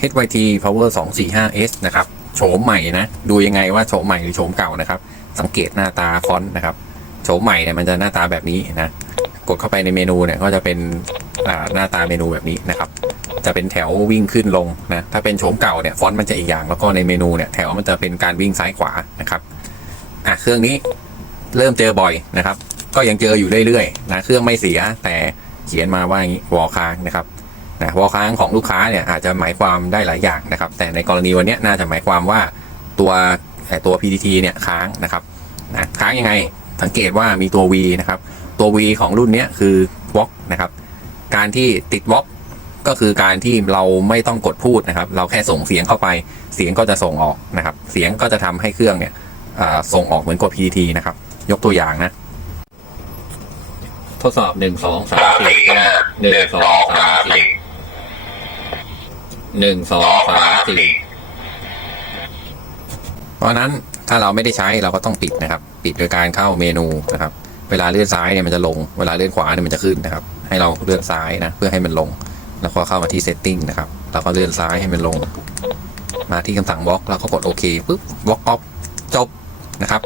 HYT Power 245S นะครับโฉมใหม่นะ ดูยังไงว่าโฉมใหม่หรือโฉมเก่านะครับ สังเกตหน้าตาฟอนต์นะครับโฉมใหม่เนี่ยมันจะหน้าตาแบบนี้นะกดเข้าไปในเมนูเนี่ยก็จะเป็นหน้าตาเมนูแบบนี้นะครับ จะเป็นแถววิ่งขึ้นลงนะถ้าเป็นโฉมเก่าเนี่ยฟอนต์มันจะอีกอย่าง แล้วก็ในเมนูเนี่ยแถวมันจะเป็นการวิ่งซ้ายขวานะครับอะเครื่องนี้เริ่มเจอบ่อยนะครับ ก็ยังเจออยู่เรื่อยๆนะเครื่องไม่เสียแต่เขียนมาว่าอย่างนี้วอลค้างนะครับ นะวอลค้างของลูกค้าเนี่ยอาจจะหมายความได้หลายอย่างนะครับ แต่ในกรณีวันนี้น่าจะหมายความว่าตัวตัว PTT เนี่ยค้างนะครับนะค้างยังไงสังเกตว่ามีตัว V นะครับตัว V ของรุ่นนี้คือ w o k นะครับ การที่ติด w o k ก็คือการที่เราไม่ต้องกดพูดนะครับ เราแค่ส่งเสียงเข้าไปเสียงก็จะส่งออกนะครับ เสียงก็จะทำให้เครื่องเนี่ยส่งออกเหมือนกด PTT นะครับ ยกตัวอย่างนะ ทดสอบหนึ่งสองสามสี่หนึ่งสองสามสี่ หนึ่งสองสามสี่เพราะนั้นถ้าเราไม่ได้ใช้เราก็ต้องปิดนะครับ ปิดโดยการเข้าเมนูนะครับ เวลาเลื่อนซ้ายเนี่ยมันจะลง เวลาเลื่อนขวาเนี่ยมันจะขึ้นนะครับ ให้เราเลื่อนซ้ายนะเพื่อให้มันลง แล้วก็เข้ามาที่ setting นะครับแล้วก็เลื่อนซ้ายให้มันลง มาที่คำสั่งบล็อกแล้วก็กดโอเคปุ๊บบล็อกออฟจบนะครับ